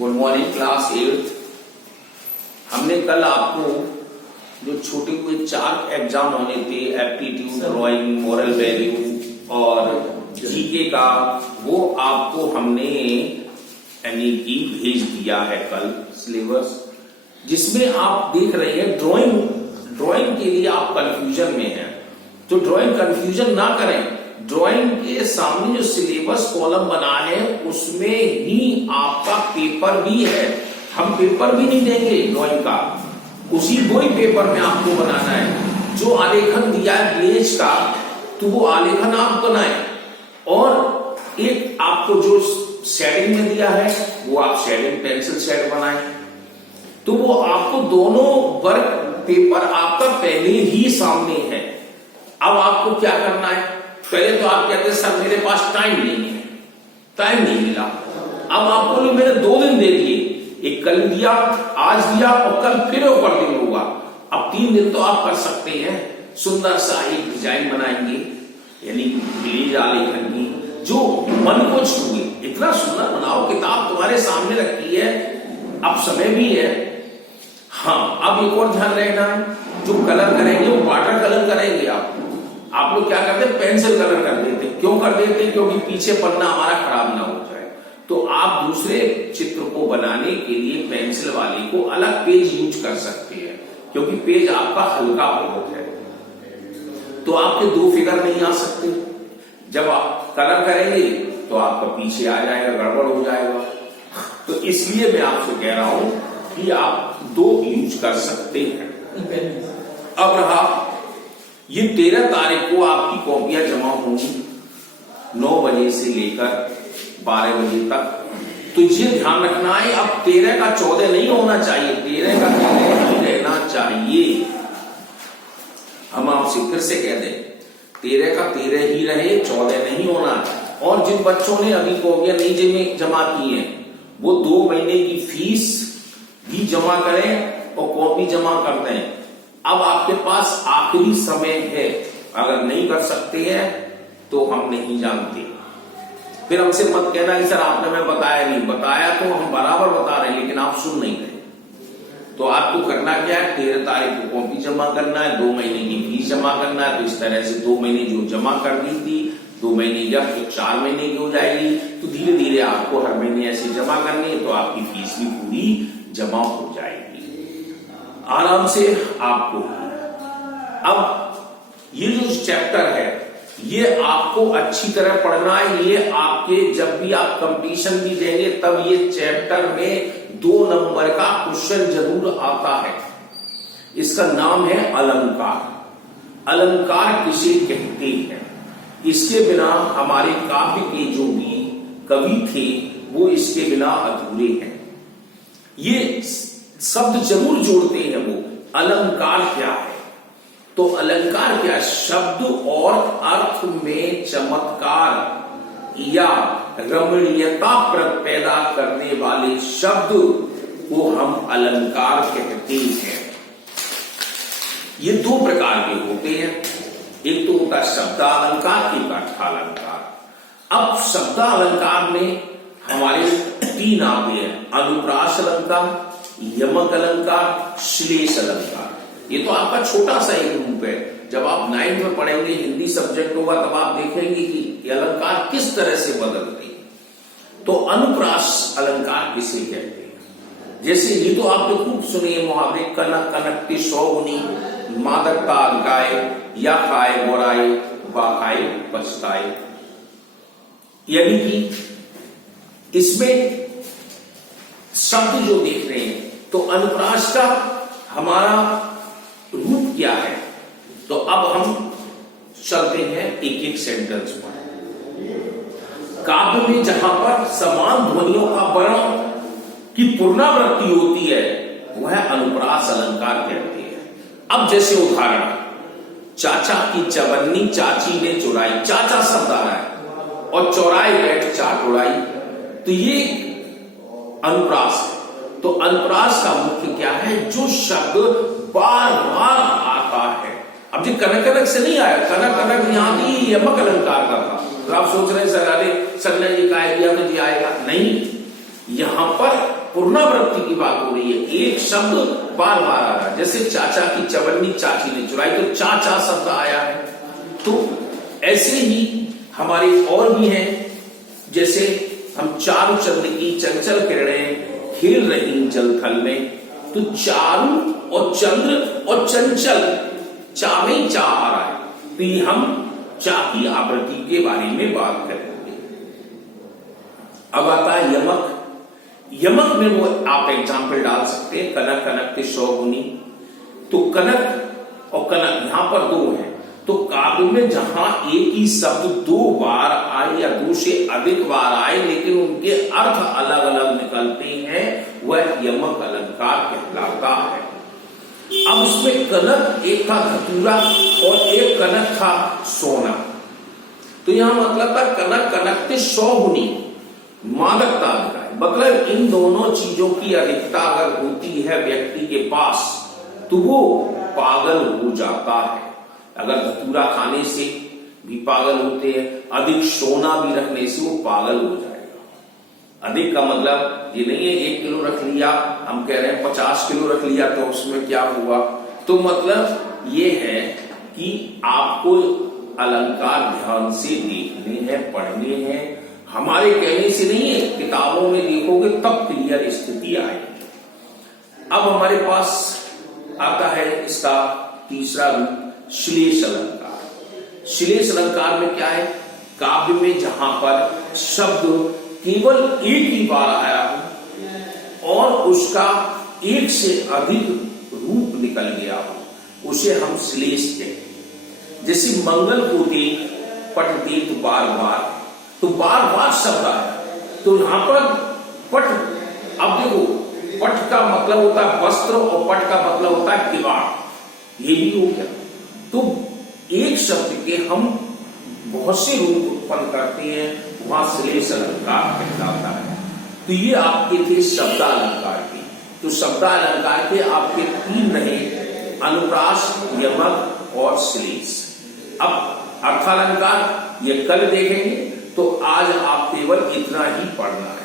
Good morning class 8। हमने कल आपको जो छोटे हुए 4 एग्जाम होने थे, एप्टीट्यूड, ड्राइंग, मोरल वैल्यू और जीके का, वो आपको हमने यानी कि भेज दिया है कल सिलेबस, जिसमें आप देख रहे हैं ड्राइंग के लिए आप कंफ्यूजन में हैं। तो ड्राइंग कंफ्यूजन ना करें। ड्राइंग के सामने जो सिलेबस कॉलम बना है उसमें ही आपका पेपर भी है। हम पेपर भी नहीं देंगे ड्राइंग का, उसी दो ही पेपर में आपको बनाना है। जो आलेखन दिया है ब्लेज का, तो वो आलेखन आप बनाएं, और एक आपको जो शेडिंग में दिया है वो आप शेडिंग पेंसिल शेड बनाएं। तो वो आपको दोनों वर्क पेपर आपका पहले ही सामने है। अब आपको क्या करना है? पहले तो आप कहते हैं सर मेरे पास टाइम नहीं है, टाइम नहीं मिला। अब आपको भी मैंने 2 दिन दे दिए, एक कल दिया, आज दिया, और कल फिर ऊपर दिन होगा। अब 3 दिन तो आप कर सकते हैं। सुंदर सा एक डिजाइन बनाएंगे, यानी ब्लेज आलेखन की, जो मन को छुए। इतना सुंदर बनाओ, किताब तुम्हारे सामने रखी है, अब समय भी है। हाँ, अब एक और ध्यान रखना, जो कलर करेंगे वो वाटर कलर करेंगे। आप लोग क्या करते हैं? पेंसिल कलर कर देते। क्यों कर देते हैं? क्योंकि पीछे पन्ना हमारा खराब ना हो जाए। तो आप दूसरे चित्र को बनाने के लिए पेंसिल वाले को अलग पेज यूज कर सकते हैं, क्योंकि पेज आपका हल्का बहुत है, तो आपके 2 फिगर नहीं आ सकते। जब आप कलर करेंगे तो आपका पीछे आ जाएगा, गड़बड़ हो जाएगा। तो इसलिए मैं आपसे कह रहा हूं कि आप 2 यूज कर सकते हैं। अब रहा, ये 13 तारीख को आपकी कॉपियां जमा होंगी 9 बजे से लेकर 12 बजे तक। तो ये ध्यान रखना है, अब 13 का 14 नहीं होना चाहिए, 13 का 13 ही रहना चाहिए। हम आपसे फिर से कह दें, 13 का 13 ही रहे, 14 नहीं होना। और जिन बच्चों ने अभी कॉपियां नहीं जमा की है, वो 2 महीने की फीस भी जमा करें और कॉपी जमा कर दें। अब आपके पास आखिरी समय है, अगर नहीं कर सकते हैं तो हम नहीं जानते। फिर हमसे मत कहना कि सर आपने हमें बताया नहीं। बताया तो हम बराबर बता रहे हैं, लेकिन आप सुन नहीं रहे। तो आपको करना क्या है? 13 तारीख को कॉपी जमा करना है, 2 महीने की फीस जमा करना है। तो इस तरह से 2 महीने जो जमा कर दी थी, 2 महीने जब तो 4 महीने की हो जाएगी। तो धीरे धीरे आपको हर महीने ऐसे जमा करनी है, तो आपकी फीस भी पूरी जमा हो जाएगी आराम से आपको। अब ये जो चैप्टर है, ये आपको अच्छी तरह पढ़ना है। ये आपके जब भी आप कंपटीशन भी देंगे, तब ये चैप्टर में 2 नंबर का क्वेश्चन जरूर आता है। इसका नाम है अलंकार। अलंकार किसे कहते हैं? इसके बिना हमारे काव्य के जो भी कवि थे, वो इसके बिना अधूरे हैं। ये शब्द जरूर जोड़ते हैं वो। अलंकार क्या है? तो अलंकार क्या? शब्द और अर्थ में चमत्कार या रमणीयता पैदा करने वाले शब्द को हम अलंकार कहते हैं। ये 2 प्रकार के होते हैं, एक तो होता है शब्दालंकार, एक अर्थालंकार। अब शब्दालंकार में हमारे 3 आते हैं: अनुप्रास अलंकार, यमक अलंकार, श्लेष अलंकार। ये तो आपका छोटा सा एक रूप है। जब आप 9th में पढ़ेंगे, हिंदी सब्जेक्ट होगा, तब आप देखेंगे कि अलंकार किस तरह से बदलते हैं। तो अनुप्रास अलंकार किसे कहते हैं? जैसे ये तो आपने खूब सुने मुहावरे, कनक कनकते 100 गुनी, मादकता अलकाए, या खाए बोराए, बाखाए पछताए। यानी कि इसमें शब्द जो देख रहे हैं, तो अनुप्रास का हमारा रूप क्या है? तो अब हम चलते हैं एक एक सेंटेंस पर। काव्य में जहां पर समान ध्वनियों का वर्ण की पुनरावृत्ति होती है, वह अनुप्रास अलंकार कहते हैं। अब जैसे उदाहरण, चाचा की चवन्नी चाची ने चुराई। चाचा शब्द आ रहा है, और चौराई बैठ चाट उड़ाई। तो ये अनुप्रास है। तो अनुप्रास का मुख्य क्या है? जो शब्द बार बार आता है। अब जी कनक कनक से नहीं आया, कनक कनक यहां भी यमक अलंकार का था। तो आप सोच रहे हैं सर, अरे सर ने ये कहा दिया तो जी आएगा नहीं। यहां पर पुनरावृत्ति की बात हो रही है, एक शब्द बार बार आ रहा है। जैसे चाचा की चवन्नी चाची ने चुराई, तो चाचा शब्द आया है। तो ऐसे ही हमारे और भी हैं, जैसे हम चारु चंद्र की चंचल किरणें खेल रही जल थल में, तो चारु और चंद्र और चंचल, चा में चा आ रहा है, तो ये हम चा की आवृत्ति के बारे में बात करेंगे। अब आता है यमक। यमक में वो आप एग्जाम्पल डाल सकते हैं, कनक कनक के 100 गुनी। तो कनक और कनक यहां पर दो है, तो काव्य में जहां एक ही शब्द 2 बार आए या 2 से अधिक बार आए लेकिन उनके अर्थ अलग अलग निकलते हैं, वह यमक अलंकार कहलाता है। अब उसमें कनक एक था धतूरा और एक कनक था सोना। तो यहां मतलब था कनक कनक के 100 गुनी मादकता है। मतलब इन दोनों चीजों की अधिकता अगर होती है व्यक्ति के पास तो वो पागल हो जाता है। अगर धतूरा खाने से भी पागल होते हैं, अधिक सोना भी रखने से वो पागल हो जाएगा। अधिक का मतलब ये नहीं है 1 किलो रख लिया, हम कह रहे हैं 50 किलो रख लिया तो उसमें क्या हुआ। तो मतलब ये है कि आपको अलंकार ध्यान से देखने हैं, पढ़ने हैं, हमारे कहने से नहीं है, किताबों में देखोगे तब क्लियर स्थिति आएगी। अब हमारे पास आता है इसका तीसरा रूप, श्लेष अलंकार। श्लेष अलंकार में क्या है, काव्य में जहां पर शब्द केवल एक ही बार आया हो और उसका एक से अधिक रूप निकल गया हो, उसे हम श्लेष कहते हैं। जैसे मंगल को देख पट देख बार बार, तो बार बार शब्द आया, तो यहां पर पट, अब देखो पट का मतलब होता है वस्त्र और पट का मतलब होता है किवाड़, ये भी हो गया। तो एक शब्द के हम बहुत से रूप उत्पन्न करते हैं, वहां श्लेष अलंकार कहलाता है। तो ये आपके थे शब्दालंकार के। तो शब्दालंकार के आपके 3 रहे, अनुप्रास, यमक और श्लेष। अब अर्थालंकार ये कल देखेंगे, तो आज आप केवल इतना ही पढ़ना है।